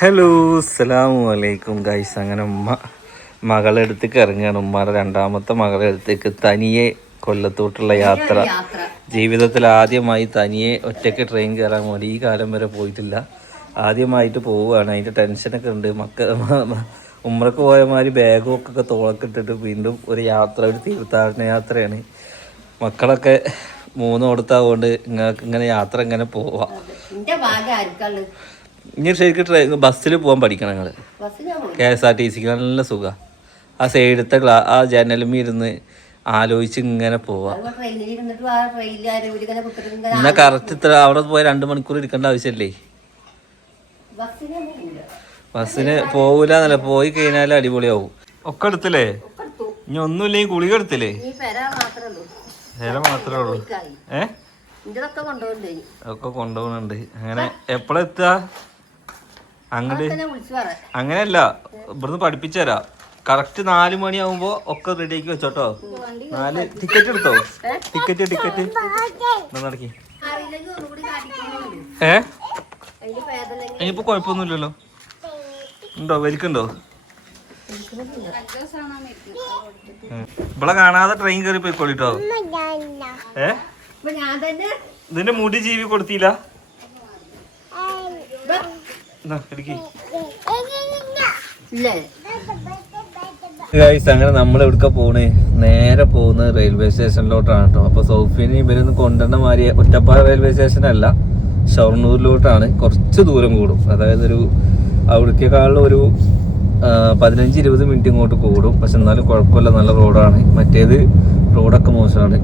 Hello അസ്സലാമു അലൈക്കും guys അങ്ങനെ ഉമ്മ മകളെടുത്തേക്ക് ഇറങ്ങുകയാണ് ഉമ്മയുടെ രണ്ടാമത്തെ മകളെടുത്തേക്ക് തനിയെ കൊല്ലത്തോട്ടുള്ള യാത്ര. ജീവിതത്തിൽ ആദ്യമായി തനിയെ ഒറ്റയ്ക്ക് ട്രെയിൻ കയറാൻ വേണ്ടി ഈ കാലം വരെ പോയിട്ടില്ല. ആദ്യമായിട്ട് പോവുകയാണ്. അതിന്റെ ടെൻഷനൊക്കെ ഉണ്ട്. മക്ക ഉമ്മറക്ക് പോയ മാതിരി ബാഗും ഒക്കെ തോളൊക്കെ വീണ്ടും ഒരു യാത്ര ഒരു തീർത്ഥാടന യാത്രയാണ്. മക്കളൊക്കെ മൂന്ന് കൊടുത്താകൊണ്ട് ഇങ്ങനെ യാത്ര ഇങ്ങനെ പോവാം. ഇനി ശരിക്കും ട്രെയിൻ ബസ്സിൽ പോകാൻ പഠിക്കണം നിങ്ങൾ ബസ് ഞാൻ പോയി? കെ എസ് ആർ ടി സിക്ക് നല്ല സുഖം. ആ സൈഡത്തെ ക്ലാ ആ ജനലും ഇരുന്ന് ആലോചിച്ച് ഇങ്ങനെ പോവാം. എന്നാ കറക്റ്റ് ഇത്ര അവിടെ പോയി രണ്ട് മണിക്കൂർ ഇരിക്കേണ്ട ആവശ്യമല്ലേ ബസ്സിന് ഇല്ല. എന്നല്ല പോയി കഴിഞ്ഞാൽ അടിപൊളിയാവും. ഒക്കെ എടുത്തില്ലേ? ഇനി ഒന്നുമില്ലെങ്കിൽ ഗുളിക എടുത്തില്ലേ? ഈ പെര മാത്രമേ ഉള്ളൂ. ഏ? ഒക്കെ കൊണ്ടുപോകുന്നുണ്ട് അങ്ങനെ എപ്പോഴാ പറ അങ്ങനെയല്ല ഇവിടുന്ന് പഠിപ്പിച്ചു തരാം കറക്റ്റ് നാല് മണിയാവുമ്പോ ഒക്കെ റെഡി ആക്കി വെച്ചോട്ടോ. നാല് ടിക്കറ്റ് എടുത്തോ? ടിക്കറ്റ് ടിക്കറ്റ് നടക്കി? ഏ? ഇനിയിപ്പോ കുഴപ്പമൊന്നുമില്ലല്ലോ. ഉണ്ടോ? വലിക്കുണ്ടോ. ഇവിടെ കാണാതെ ട്രെയിൻ കയറി പോയിക്കോളിട്ടോ. ഏ? നിന്റെ ഞാൻ തന്നെ ഇതിന്റെ മുടി ജീവി കൊടുത്തില്ല. അങ്ങനെ നമ്മൾ എവിടുക്ക പോണേ? നേരെ പോകുന്നത് റെയിൽവേ സ്റ്റേഷനിലോട്ടാണ് കേട്ടോ അപ്പൊ സൗഫിന് ഇവരൊന്ന് കൊണ്ടുവന്ന മാതിരി ഒറ്റപ്പാറ റെയിൽവേ സ്റ്റേഷൻ അല്ല ഷൊർണൂരിലോട്ടാണ്. കുറച്ച് ദൂരം കൂടും. അതായത് ഒരു അവിടേക്കാളും ഒരു പതിനഞ്ച് ഇരുപത് മിനിറ്റ് ഇങ്ങോട്ട് കൂടും. പക്ഷെ എന്നാലും കുഴപ്പമില്ല നല്ല റോഡാണ്. മറ്റേത് റോഡൊക്കെ മോശമാണ്.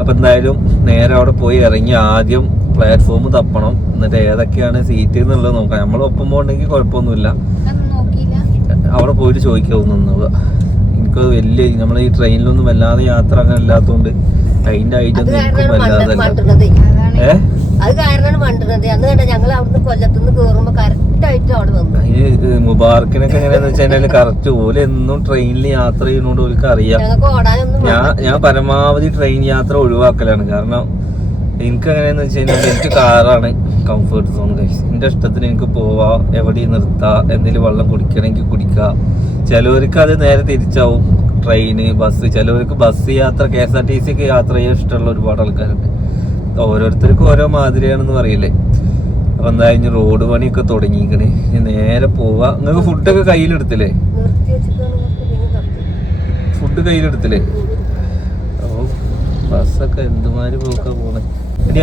അപ്പൊ എന്തായാലും നേരെ അവിടെ പോയി ഇറങ്ങി ആദ്യം പ്ലാറ്റ്ഫോം തപ്പണം. എന്നിട്ട് ഏതൊക്കെയാണ് സീറ്റ് എന്നുള്ളത് നോക്കാം. നമ്മളൊപ്പം പോകണമെങ്കിൽ കുഴപ്പമൊന്നുമില്ല. അവിടെ പോയിട്ട് ചോദിക്കാവുന്നത് എനിക്ക് വലിയ നമ്മൾ ഈ ട്രെയിനിലൊന്നും വല്ലാതെ യാത്ര അങ്ങനെ ഇല്ലാത്തതുകൊണ്ട് അതിന്റെ ഐറ്റം വല്ലാതെ എനിക്കും കാരണമാണ് വല്ലാതല്ല അത് കാരണമാണ് അന്ന് കണ്ട ഞങ്ങൾ അവിടുന്ന് കൊല്ലത്തുനിന്ന് കേറുമ്പോ കറക്റ്റ് ആയിട്ട് അവിടെ വന്നു. അതിന് മുബാർക്കിനൊക്കെ എങ്ങനെയാന്ന് വെച്ചാൽ കറക്റ്റ് എന്നും ട്രെയിനിൽ യാത്ര ചെയ്യുന്നോണ്ട് ഓർക്ക് അറിയാം ഞാൻ ഞാൻ പരമാവധി ട്രെയിൻ യാത്ര ഒഴിവാക്കലാണ്. കാരണം എനിക്ക് എങ്ങനെയാന്ന് വെച്ച് കഴിഞ്ഞാൽ എനിക്ക് കാറാണ് കംഫർട്ട് സോൺ കഴിച്ച് എന്റെ ഇഷ്ടത്തിന് എനിക്ക് പോവാ എവിടെയും നിർത്താം എന്തെങ്കിലും വെള്ളം കുടിക്കണമെങ്കിൽ കുടിക്കാം. ചിലവർക്ക് അത് നേരെ തിരിച്ചാവും ട്രെയിന് ബസ് ചിലവർക്ക് ബസ് യാത്ര കെ എസ് ആർ ടി സിക്ക് യാത്ര ചെയ്യാൻ ഇഷ്ടമുള്ള ഒരുപാട് ആൾക്കാരുണ്ട്. ഓരോരുത്തർക്കും ഓരോ മാതിരിയാണെന്ന് പറയില്ലേ അപ്പൊ എന്തായാലും റോഡ് പണിയൊക്കെ തുടങ്ങിക്കണേ ഇനി നേരെ പോവാ. നിങ്ങൾക്ക് ഫുഡൊക്കെ കയ്യിലെടുത്തില്ലേ? ഫുഡ് കയ്യിലെടുത്തില്ലേ? ഓ ബസ്സൊക്കെ എന്തുമാതിരി പോക്കാ പോണേ? ഇനി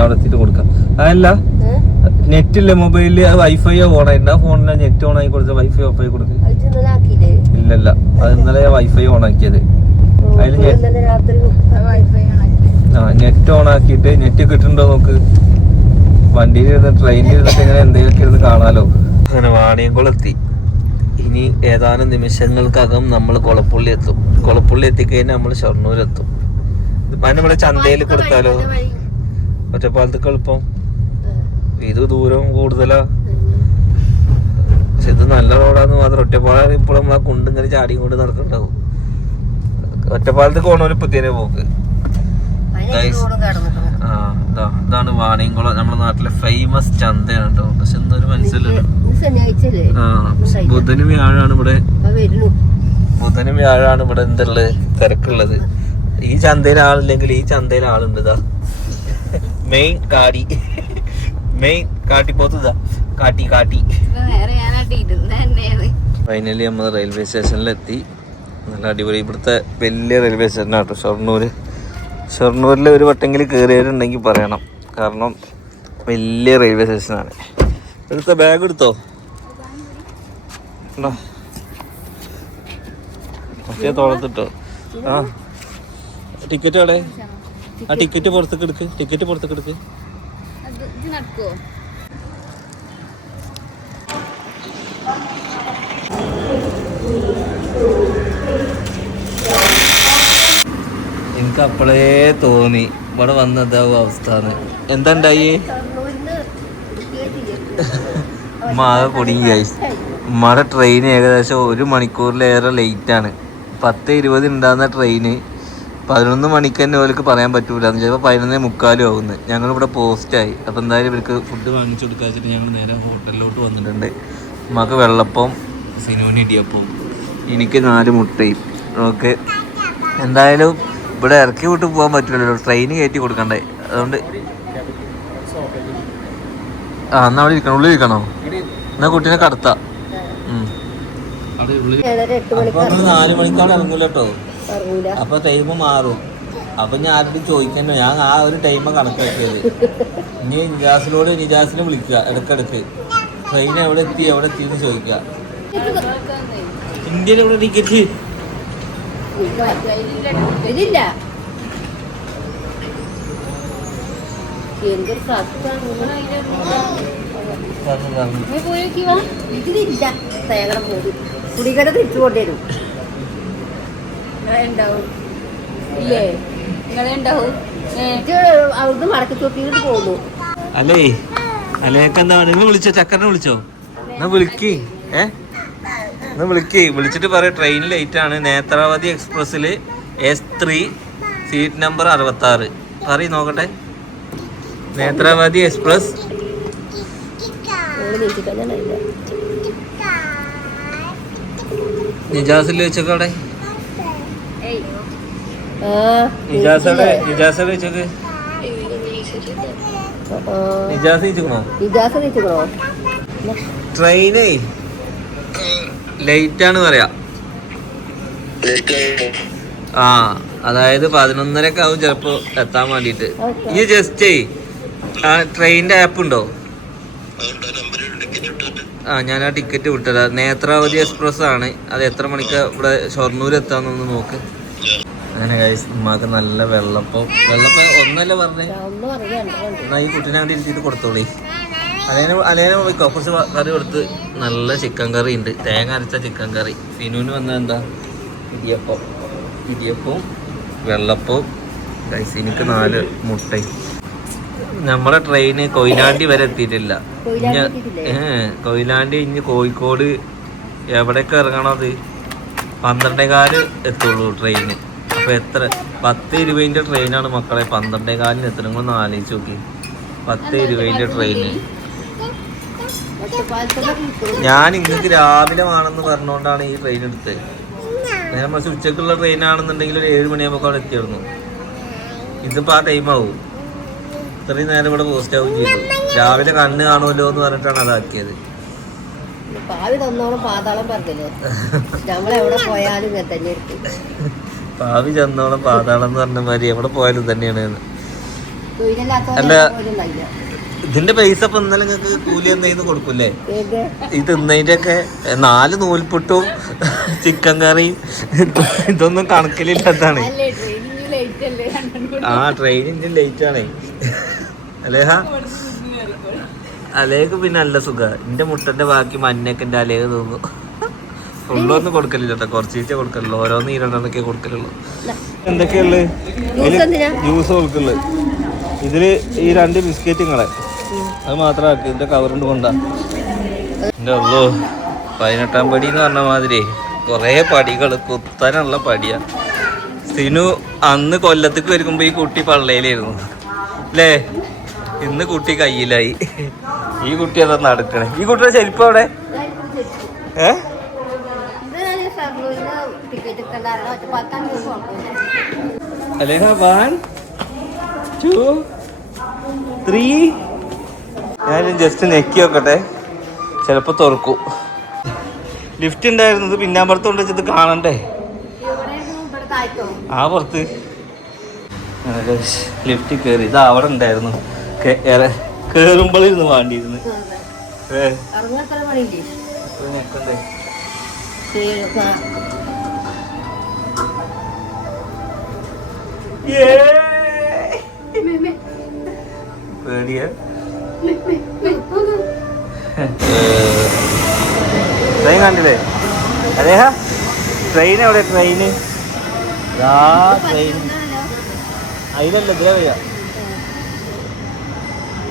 അവിടെ എത്തിയിട്ട് കൊടുക്കാം. അതല്ല നെറ്റില്ല നെറ്റ് ഇല്ലേ മൊബൈലിൽ വൈഫൈ ഓൺ ആയിട്ട് ആ ഫോണിന് നെറ്റ് ഓൺ ആക്കി കൊടുത്ത വൈഫൈ ഓഫ് ആയി കൊടുക്കുക ഇല്ലല്ല. അത് ഇന്നലെ വൈഫൈ ഓൺ ആക്കിയത്. ആ നെറ്റ് ഓൺ ആക്കിയിട്ട് നെറ്റ് കിട്ടുന്നുണ്ടോ നോക്ക്. വണ്ടിയിൽ ഇരുന്ന് ട്രെയിനിൽ ഇരുന്നിട്ട് ഇങ്ങനെ എന്തെങ്കിലുമൊക്കെ ഇരുന്ന് കാണാലോ. അങ്ങനെ വാണിയംകുളത്തി. ഇനി ഏതാനും നിമിഷങ്ങൾക്കകം നമ്മൾ കൊളപ്പുള്ളി എത്തും. കൊളപ്പുള്ളി എത്തിക്കഴിഞ്ഞാൽ നമ്മൾ ഷൊർണൂർ എത്തും. ഇതിപ്പോ നമ്മുടെ ചന്തയിൽ കൊടുത്താലോ? ഒറ്റപ്പാലത്തേക്ക് എളുപ്പം. ഇത് ദൂരം കൂടുതലാ. പക്ഷെ ഇത് നല്ല റോഡാന്ന് മാത്രം. ഒറ്റപ്പാലം ഇപ്പോഴും നമ്മളെ കുണ്ടിങ്ങനെ ചാടിയും കൊണ്ട് നടക്കണ്ടാവും. ഒറ്റപ്പാലത്തേക്ക് പോകണ ഒരു പുതിയ പോക്ക് ആ ഇതാ ഇതാണ് വാണിയംകുളം. നമ്മുടെ നാട്ടിലെ ഫേമസ് ചന്തയാണ് കേട്ടോ. പക്ഷെ എന്തൊരു മനസ്സിലല്ലോ ബുധനും വ്യാഴാണ് ഇവിടെ. ബുധനും വ്യാഴാണ് ഇവിടെ എന്തുള്ളത്? തിരക്കുള്ളത്. ഈ ചന്തയിൽ ആളില്ലെങ്കിൽ ഈ ചന്തയിൽ ആളുണ്ട് ഇതാ. മെയിൻ കാടി. മെയിൻ കാട്ടിപ്പോത്ത് ഇതാ. കാട്ടി കാട്ടി. ഫൈനലി നമ്മൾ റെയിൽവേ സ്റ്റേഷനിലെത്തി നല്ല അടിപൊളി ഇവിടുത്തെ വലിയ റെയിൽവേ സ്റ്റേഷനാണ് കേട്ടോ ഷൊർണൂര്. ഷൊർണൂരിൽ ഒരു വട്ടെങ്കിലും കയറിയവരുണ്ടെങ്കിൽ പറയണം. കാരണം വലിയ റെയിൽവേ സ്റ്റേഷനാണ് എടുത്ത ബാഗ് എടുത്തോ? മറ്റേ തോളത്തിട്ടോ? ആ. ടിക്കറ്റ് അവിടെ ആ ടിക്കറ്റ് പുറത്തേക്ക് എടുക്ക്. ടിക്കറ്റ് പുറത്തേക്ക് എടുക്ക്. എനിക്ക് അപ്പോഴേ തോന്നി. ഇവിടെ വന്നതാവും അവസ്ഥ എന്താ ഉണ്ടായി? മാക കുടുങ്ങി ഗൈസ് ഉമ്മയുടെ ട്രെയിൻ ഏകദേശം ഒരു മണിക്കൂറിലേറെ ലേറ്റ് ആണ്. പത്ത് ഇരുപത് ഉണ്ടാകുന്ന ട്രെയിന് പതിനൊന്ന് മണിക്ക് തന്നെ ഓർക്ക് പറയാൻ പറ്റൂല. എന്ന് ചിലപ്പോൾ പതിനൊന്നേ മുക്കാലും ആവുന്നു. ഞങ്ങളിവിടെ പോസ്റ്റായി അപ്പോൾ എന്തായാലും ഇവർക്ക് ഫുഡ് വാങ്ങിച്ചു കൊടുക്കാൻ വെച്ചിട്ട് ഞങ്ങൾ നേരെ ഹോട്ടലിലോട്ട് വന്നിട്ടുണ്ട്. നമുക്ക് വെള്ളപ്പം സിനുവിന് ഇടിയപ്പം. എനിക്ക് നാല് മുട്ടയും. ഓക്കെ. എന്തായാലും ഇവിടെ ഇറക്കി വിട്ട് പോകാൻ പറ്റില്ലല്ലോ ട്രെയിൻ കയറ്റി കൊടുക്കണ്ടേ. അതുകൊണ്ട് ആ എന്നാ അവിടെ ഇരിക്കണം ഉള്ളിൽ ഇരിക്കണോ? എന്നാ കുട്ടീനെ കടത്ത. നാല് മണിക്കാണ് ഇറങ്ങൂല കേട്ടോ ഇറങ്ങൂല. അപ്പൊ ടൈം മാറും. അപ്പൊ ഞാൻ ആരോടും ചോദിക്കാൻ ഞാൻ ആ ഒരു ടൈം കണക്കാക്കിയത്. ഇനി നിജാസിനോട് നിജാസിനെ വിളിക്കുക ഇടക്കിടക്ക്. ട്രെയിൻ എവിടെ എത്തി എവിടെ എത്തി എന്ന് ചോദിക്കുക. ഇന്ത്യയിൽ എവിടെ ടിക്കറ്റ് ഇതില്ല എന്തൊരു കുടിക്കട തിരിച്ചു വിളിച്ചിട്ട് പറയാം ട്രെയിൻ ലേറ്റ് ആണ്. നേത്രാവതി എക്സ്പ്രസ്സിൽ എസ് ത്രീ സീറ്റ് നമ്പർ അറുപത്തി ആറ് പറയും നോക്കട്ടെ. നേത്രാവതി എക്സ്പ്രസ്. നിജാസിൽ വെച്ചൊക്കെ അവിടെ. വെച്ചൊക്കെ. നിജാസ് നീച്ചിക്കണോ? ട്രെയിനേ. ലേറ്റ് ആണ് പറയാ. ആ അതായത് പതിനൊന്നരക്കാവും ചിലപ്പോ എത്താൻ വേണ്ടിട്ട്. ഈ ജസ്റ്റ് ആ ട്രെയിനിന്റെ ആപ്പ് ഉണ്ടോ? ആ ഞാൻ ആ ടിക്കറ്റ് വിട്ടതാ. നേത്രാവതി എക്സ്പ്രസ് ആണ്. അത് എത്ര മണിക്ക് ഇവിടെ ഷൊർണൂർ എത്താന്നൊന്ന് നോക്ക്. അങ്ങനെ guys, ഉമ്മാക്ക് നല്ല വെള്ളപ്പം. വെള്ളപ്പം ഒന്നല്ല പറഞ്ഞേ? എന്നാ ഈ കുട്ടീനെ അവിടെ ഇരുത്തിയിട്ട് കൊടുത്തോളി. അലേന അലേന പോയിക്കോ. കുറച്ച് കറി കൊടുത്ത്. നല്ല ചിക്കൻ കറി ഉണ്ട്. തേങ്ങ അരച്ച ചിക്കൻ കറി സിനുവിന് വന്ന എന്താ? ഇടിയപ്പം. ഇടിയപ്പവും വെള്ളപ്പവും എനിക്ക് നാല് മുട്ടയും. നമ്മുടെ ട്രെയിന് കൊയിലാണ്ടി വരെ എത്തിയിട്ടില്ല. കൊയിലാണ്ടി ഇനി കോഴിക്കോട് എവിടെയൊക്കെ ഇറങ്ങണത്? പന്ത്രണ്ടേകാൽ എത്തുള്ളൂ ട്രെയിന് അപ്പൊ എത്ര പത്ത് ഇരുപതിന്റെ ട്രെയിനാണ് മക്കളെ പന്ത്രണ്ടേകാലിന് എത്തണം നിങ്ങൾ ആലോചിച്ച് നോക്കി. പത്ത് ഇരുപതിന്റെ ട്രെയിന് ഞാൻ ഇങ്ങക്ക് രാവിലെ വേണമെന്ന് പറഞ്ഞുകൊണ്ടാണ് ഈ ട്രെയിൻ എടുത്തത്. നേരം പക്ഷെ ഉച്ചക്കുള്ള ട്രെയിൻ ആണെന്നുണ്ടെങ്കിൽ ഒരു ഏഴ് മണിയാകുമ്പോൾ അവിടെ എത്തിയിരുന്നു. ഇതിപ്പോ ആ ടൈം ആവും. ഇത്രയും നേരം ഇവിടെ പോസ്റ്റ് ആവും ചെയ്തു. രാവിലെ കണ്ണ് കാണുമല്ലോ എന്ന് പറഞ്ഞിട്ടാണ് അതാക്കിയത്. പാവി തന്നോളം പാതാളം പറഞ്ഞില്ലേ? നമ്മളെവിടെ പോയാലും ഇങ്ങനെ തന്നെ ഇരിക്കും. ഭാവി ചെന്നോളം പാതാളം എന്ന് പറഞ്ഞ മാതിരി എവിടെ പോയാലും തന്നെയാണ്. അല്ല. ഇതിന്റെ പൈസ ഇപ്പൊ ഇന്നലെ നിങ്ങൾക്ക് കൂലി എന്തെങ്കിലും കൊടുക്കൂലേ ഇത് ഈ തിന്നതിന്റെ ഒക്കെ നാല് നൂൽപുട്ടും ചിക്കൻ കറിയും ഇതൊന്നും ട്രെയിനിങ് ആ ട്രെയിൻ ഇഞ്ചിൻ ലേറ്റ് ആണേ. അലേഹ? അലേക്ക് പിന്നെ നല്ല സുഖ. എന്റെ മുട്ടന്റെ ബാക്കി മഞ്ഞൊക്കെ എന്റെ തോന്നുന്നു ഫുള്ളൊന്നും കൊടുക്കലില്ല കേട്ടോ കുറച്ചീച്ചേ കൊടുക്കലുള്ളൂ. ഓരോന്ന് ഈ രണ്ടെണ്ണൊക്കെ കൊടുക്കലുള്ളൂ എന്തൊക്കെയുള്ളത് ജ്യൂസ് കൊടുക്കുള്ളു ഇതിൽ ഈ രണ്ട് ബിസ്ക്കറ്റുകളെ അത് മാത്രം ആക്കി. ഇതിന്റെ കവറുണ്ട് കൊണ്ടാ. എന്റെ ഉള്ളൂ പതിനെട്ടാം പടി എന്ന് പറഞ്ഞ മാതിരി കുറേ പടികൾ കുത്താനുള്ള പടിയാ. സിനു അന്ന് കൊല്ലത്തേക്ക് വരുമ്പോ ഈ കുട്ടി പള്ളയിലായിരുന്നു അല്ലേ ഇന്ന് കുട്ടി കയ്യിലായി. ഈ കുട്ടി അതാ നടക്കണേ. ഈ കുട്ടിയുടെ ചെരുപ്പ് അവിടെ? ഏ? അലേഹ ഞാൻ ജസ്റ്റ് നെക്കി നോക്കട്ടെ. ചിലപ്പോൾ തുറക്കൂ. ലിഫ്റ്റ് ഉണ്ടായിരുന്നത് പിന്നാമ്പുറത്ത് കൊണ്ട് വെച്ചത് കാണണ്ടേ? ആ പുറത്ത്. ലിഫ്റ്റ് കയറി ഇത് അവിടെ ഉണ്ടായിരുന്നു. കയറുമ്പോഴിരുന്ന് വേണ്ടിയിരുന്നു. പേടിയ? ട്രെയിൻ കണ്ടില്ലേ? അതേഹ ട്രെയിൻ എവിടെ? Train train. അതിലല്ല ഇതേ വയ്യ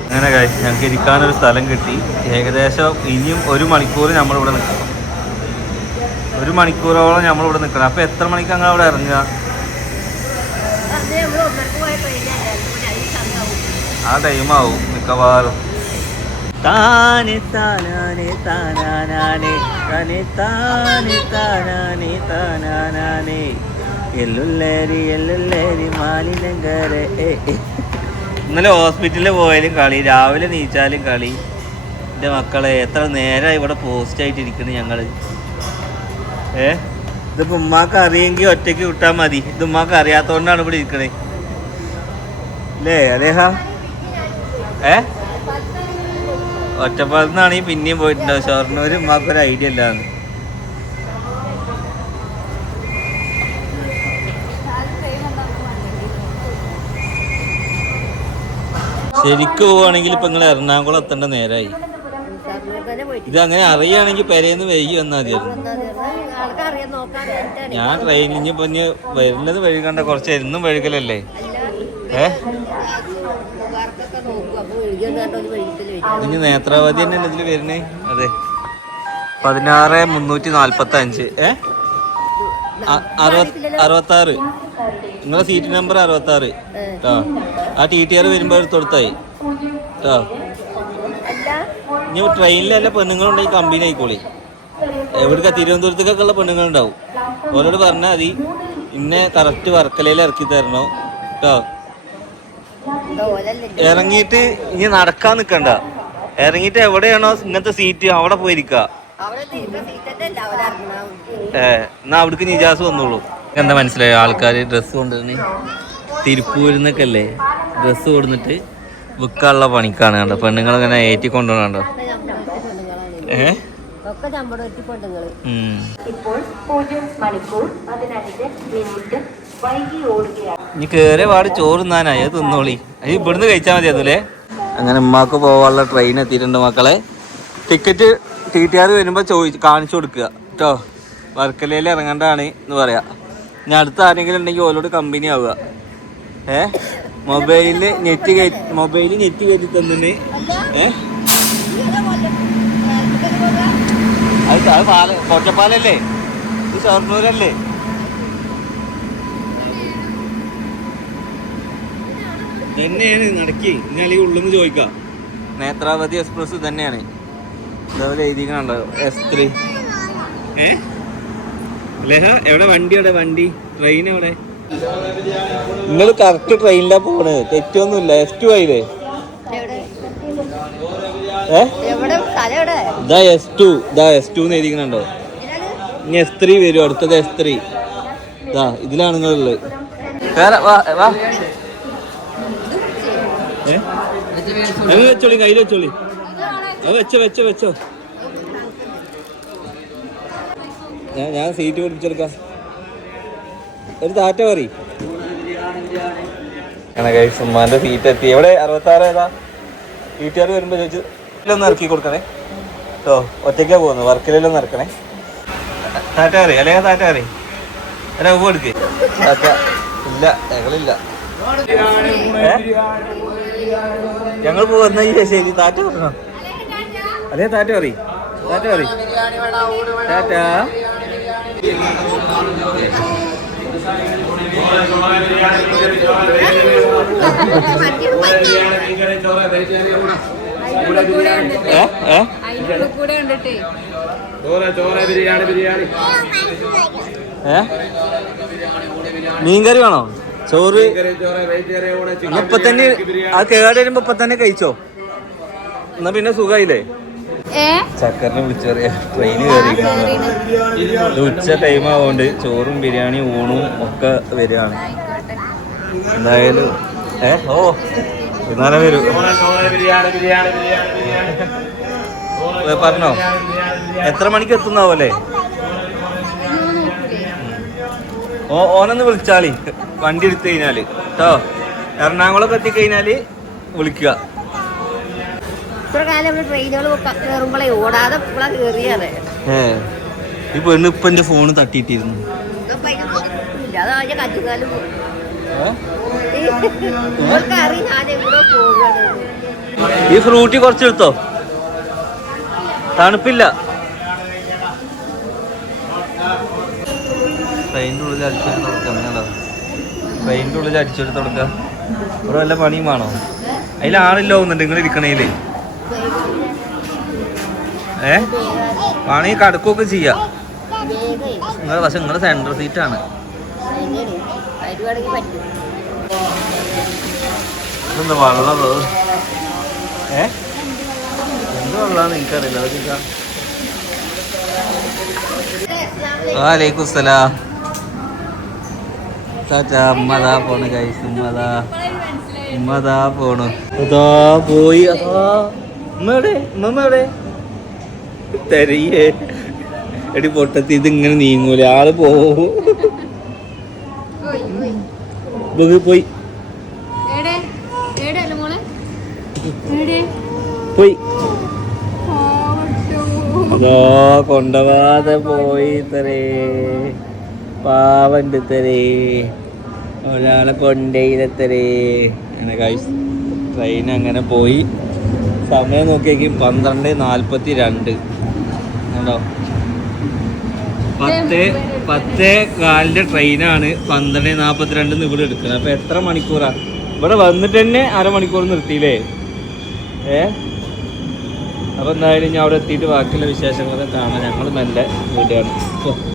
അങ്ങനെ കഴിച്ച് ഞങ്ങൾക്ക് ഇരിക്കാനൊരു സ്ഥലം കിട്ടി. ഏകദേശം ഇനിയും ഒരു മണിക്കൂർ നമ്മളിവിടെ നിൽക്കണം. ഒരു മണിക്കൂറോളം നമ്മളിവിടെ നിൽക്കണം. അപ്പോൾ എത്ര മണിക്ക് അങ്ങനെ അവിടെ ഇറങ്ങുക? ആ ടൈമാവും മിക്കവാറും. താനെ താനാനെ താനാനാനെ തനെ താനെ താനാനെ താനാനാനെ. എല്ലുല്ലേരി എല്ലുല്ലേരി മാലിനങ്കര ഇന്നലെ ഹോസ്പിറ്റലിൽ പോയാലും കളി രാവിലെ നീച്ചാലും കളി. എന്റെ മക്കളെ എത്ര നേരമായി ഇവിടെ പോസ്റ്റ് ആയിട്ടിരിക്കുന്നു ഞങ്ങൾ ഏ? ഇതിപ്പോൾ ഉമ്മാക്ക് അറിയെങ്കിൽ ഒറ്റയ്ക്ക് വിട്ടാൽ മതി. ഇത് ഉമ്മാക്ക് അറിയാത്തോണ്ടാണ് ഇവിടെ ഇരിക്കണേ. അല്ലേ അലേഹ? ഏ? ഒറ്റപ്പാലത്തുനിന്നാണെങ്കിൽ പിന്നെയും പോയിട്ടുണ്ടാവും. ഷൊർണൂര് ഉമ്മാക്കൊരു ഐഡിയ അല്ലാന്ന് ശരിക്കും പോവാണെങ്കിൽ ഇപ്പൊ നിങ്ങൾ എറണാകുളം എത്തേണ്ട നേരായി. ഇത് അങ്ങനെ അറിയുകയാണെങ്കിൽ പെരേന്ന് വൈകി വന്നാൽ മതിയായിരുന്നു ഞാൻ ട്രെയിനിൽ ഇനി വരുന്നത് വഴുകണ്ട കുറച്ച് എന്നും വഴുകലല്ലേ? ഏ? ഇനി നേത്രാവതി തന്നെ ഇതിൽ വരുന്നേ അതെ. പതിനാറ് മുന്നൂറ്റി നാൽപ്പത്തി അഞ്ച് ഏ അറുപത്തി ആറ് നിങ്ങളെ സീറ്റ് നമ്പർ അറുപത്തി ആറ് കേട്ടോ ആ ടി ടി ആർ വരുമ്പോൾ തൊടുത്തായി. കേട്ടോ ഇനി ട്രെയിനിലല്ല പെണ്ണുങ്ങളുണ്ടെങ്കിൽ കമ്പനി ആയിക്കോളി. എവിടേക്കാ? തിരുവനന്തപുരത്തേക്കൊക്കെ ഉള്ള പെണ്ണുങ്ങളുണ്ടാവും. ഓരോട് പറഞ്ഞാൽ മതി. ഇന്നെ കറക്റ്റ് വർക്കലയിൽ ഇറക്കി തരണോ. കേട്ടോ ഇറങ്ങിയിട്ട് ഇനി നടക്കാൻ നിൽക്കണ്ട ഇറങ്ങിയിട്ട് എവിടെയാണോ ഇങ്ങനത്തെ സീറ്റ് അവിടെ പോയിരിക്കുക ഏ എന്നാ അവിടേക്ക് നിജാസ് വന്നോളൂ. എന്താ മനസ്സിലായോ? ആൾക്കാർ ഡ്രസ്സ് കൊണ്ടുവരണേ തിരുപ്പൂരിൽ നിന്നൊക്കെ അല്ലേ ഡ്രസ്സ് കൊടുത്തിട്ട് വിൽക്കാനുള്ള പണിക്കാണ് കണ്ടോ. പെണ്ണുങ്ങൾ ഇങ്ങനെ ഏറ്റി കൊണ്ടുപോകണോ കണ്ടോ. ഏ. ഇപ്പോൾ പൂജ്യം മണിക്കൂർ പതിനഞ്ച് മിനിറ്റ്. വൈകി ഓടുകയാണ്. ഇനി കേറിയ പാട് ചോറ് തിന്നാനായി അത് തിന്നോളി. അത് ഇവിടുന്ന് കഴിച്ചാൽ മതി അതല്ലേ അങ്ങനെ ഉമ്മാക്ക് പോവാനുള്ള ട്രെയിൻ എത്തിയിട്ടുണ്ട് മക്കളെ. ടിക്കറ്റ് ടി ടി ആർ വരുമ്പോൾ ചോദിച്ച് കാണിച്ചു കൊടുക്കുക. കേട്ടോ വർക്കലയിൽ ഇറങ്ങേണ്ടതാണ് എന്ന് പറയാ. ഇനി അടുത്ത ആരെങ്കിലും ഉണ്ടെങ്കിൽ ഓലോട് കമ്പനി ആവുക. ഏ? മൊബൈലിൽ നെറ്റ് കയറ്റി മൊബൈലിൽ നെറ്റ് കയറ്റി തന്നെ ഏ? അത് അത് പാല കോട്ടപ്പാലല്ലേ? ഇത് ഷൊർണൂരല്ലേ? തന്നെയാണ് നടക്കി. ഇനി അല്ലെങ്കിൽ ഉള്ളെന്ന് ചോദിക്കാം. നേത്രാവതി എക്സ്പ്രസ് തന്നെയാണ് ഇതേപോലെ എഴുതിക്കണുണ്ടോ? എസ് ത്രീ ഏ? ലേഹ എവിടെ വണ്ടി എവിടെ വണ്ടി. ട്രെയിൻ എവിടെ? നിങ്ങൾ കറക്റ്റ് ട്രെയിനിലാ പോണേ തെറ്റൊന്നുമില്ല. എസ് ടു ആയില്ലേ? ഇതാ എസ് ടു ഇതാ എസ് ടു എന്ന് ഇനി എസ് ത്രീ വരും. അടുത്തത് എസ് ത്രീ ഇതാ ഇതിലാണ് നിങ്ങളുള്ളത്. വേറെ വാ വാ. ഏ? വെച്ചോളി കയ്യിൽ വെച്ചോളി. അത് വെച്ചോ വെച്ചോ വെച്ചോ. ഞാൻ ഞാൻ സീറ്റ് പിടിച്ചെടുക്കാം. ഒരു താറ്റ പറ ഉമ്മാന്റെ സീറ്റ് എത്തി. എവിടെ? അറുപത്തി ആറ് ഏതാ? വീട്ടുകാർ വരുമ്പോ ചോദിച്ചു ഒന്ന് ഇറക്കി കൊടുക്കണേ. കേട്ടോ ഒറ്റയ്ക്കാ പോകുന്നു വർക്കിലൊന്ന് ഇറക്കണേ താറ്റ കറി അല്ലെങ്കിൽ താറ്റ കറി അല്ല ഉപ്പ് എടുക്ക്. താറ്റ ഇല്ല ഞങ്ങളില്ല? ഞങ്ങൾ പോകുന്ന ഈ ശരി. താറ്റ പറഞ്ഞോ അതെ താറ്റ കറി താറ്റ കറി ഏ മീൻകറി വേണോ? ചോറ്. ഇപ്പൊ തന്നെ ആ കേട് വരുമ്പോ ഇപ്പൊ തന്നെ കഴിച്ചോ? എന്നാ പിന്നെ സുഖായില്ലേ? ചക്കറിനെ വിളിച്ചറിയ ട്രെയിന് കയറി ഉച്ച ടൈം ആവുകൊണ്ട് ചോറും ബിരിയാണി ഊണും ഒക്കെ വരികയാണ്. എന്തായാലും ഏ? ഓ എന്നാലും വരൂ. പറഞ്ഞോ? എത്ര മണിക്ക് എത്തുന്നാവല്ലേ ഓ ഓനൊന്ന് വിളിച്ചാളി. വണ്ടി എടുത്തു കഴിഞ്ഞാൽ. കേട്ടോ എറണാകുളത്ത് എത്തിക്കഴിഞ്ഞാൽ വിളിക്കുക. ഇത്ര കാലം നമ്മൾ ട്രെയിനുകൾ കയറുമ്പോഴേ ഓടാതെ ഇവിടെ കയറിയാണ് ഏ. ഈ പെണ്ണ് ഇപ്പൊ എന്റെ ഫോണ് തട്ടിയിട്ടിരുന്നു. ഈ ഫ്രൂട്ടി കുറച്ചെടുത്തോ? തണുപ്പില്ല. ട്രെയിനിന്റെ ഉള്ളിൽ അടിച്ചു ട്രെയിനിന്റെ ഉള്ളിൽ അടിച്ചെടുത്ത് തുടക്കാം. ഇവിടെ വല്ല പണിയും വേണോ? അതിൽ ആളില്ല തോന്നുന്നുണ്ട് നിങ്ങൾ ഇരിക്കണേൽ ഏ? വേണമെങ്കിൽ കടക്കുകയൊക്കെ ചെയ്യാം. നിങ്ങൾ പക്ഷെ നിങ്ങൾ സെൻട്രൽ സീറ്റാണ് എന്താ വെള്ളം ഏ? എന്ത് വെള്ളമാണെന്ന് എനിക്കറിയില്ല. അതൊക്കെ വാലേക്കും സലാം. ചാച്ചാ ഉമ്മതാ പോണ് കൈസ് ഉമ്മതാ ഉമ്മതാ പോണു. അതാ പോയി. അതാ. ഉമ്മ എവിടെ? ഉമ്മ എവിടെ? തരിയേ എടി പൊട്ടത്തി ഇതിങ്ങനെ നീങ്ങൂല. ആൾ പോവും. പോയി. പോയി. അതോ കൊണ്ടുപോവാതെ പോയി തരേ പാവണ്ട് തരേ ഒരാളെ കൊണ്ടേതരേ അങ്ങനെ കഴിച്ച് ട്രെയിൻ അങ്ങനെ പോയി. സമയം നോക്കിയേക്ക് പന്ത്രണ്ട് നാൽപ്പത്തി രണ്ട് കണ്ടോ പത്ത് പത്ത് കാലിന്റെ ട്രെയിനാണ് പന്ത്രണ്ട് നാൽപ്പത്തിരണ്ടിന് ഇവിടെ എടുക്കുന്നത്. അപ്പോൾ എത്ര മണിക്കൂറാ? ഇവിടെ വന്നിട്ട് തന്നെ അരമണിക്കൂർ നിർത്തിയില്ലേ? ഏ? അപ്പോൾ എന്തായാലും ഞാൻ അവിടെ എത്തിയിട്ട് ബാക്കിയുള്ള വിശേഷങ്ങളൊക്കെ കാണാം. ഞങ്ങൾ മെല്ലെ വീടുകയാണ്